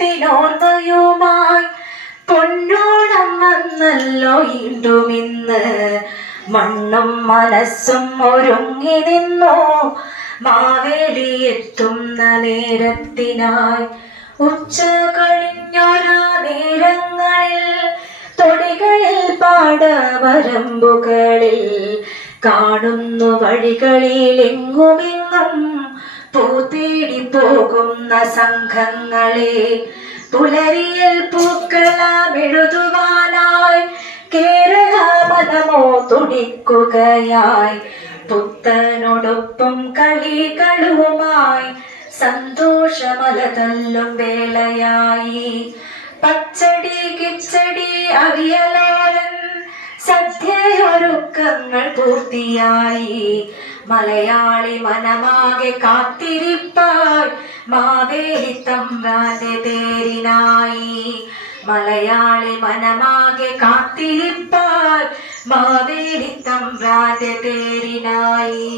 ഓണത്തിനോർമ്മയുമായി പൊന്നോണം വന്നല്ലോ ഇടുമിന്ന് മണ്ണും മനസ്സും ഒരുങ്ങി നിന്നു. മാവേലി എത്തുന്ന നേരത്തിനായി. ഉച്ച കഴിഞ്ഞൊരാ നേരങ്ങളിൽ തൊടികളിൽ പാടവരമ്പുകളിൽ കാണുന്നു വഴികളിൽ എങ്ങുമെങ്ങും പൂത്തേടി പോകുന്ന സംഘങ്ങളെ പുലരിയിൽ പൂക്കളമെഴുതുവാനായി കേരള മതമോ തുടിക്കുകയായി. പുത്തനോടൊപ്പം കളികളുമായി സന്തോഷമലതല്ലും വേളയായി. പച്ചടി കിച്ചടി അവിയലോലൻ സദ്യയൊരുക്കങ്ങൾ പൂർത്തിയായി. മലയാളി മനമാകെ കാത്തിരിപ്പായി മാവേലി തമ്പ്രാന്റെ തേരിനായി. മലയാളി മനമാകെ കാത്തിരിപ്പാൽ മാവേലി തമ്പ്രാന്റെ തേരിനായി.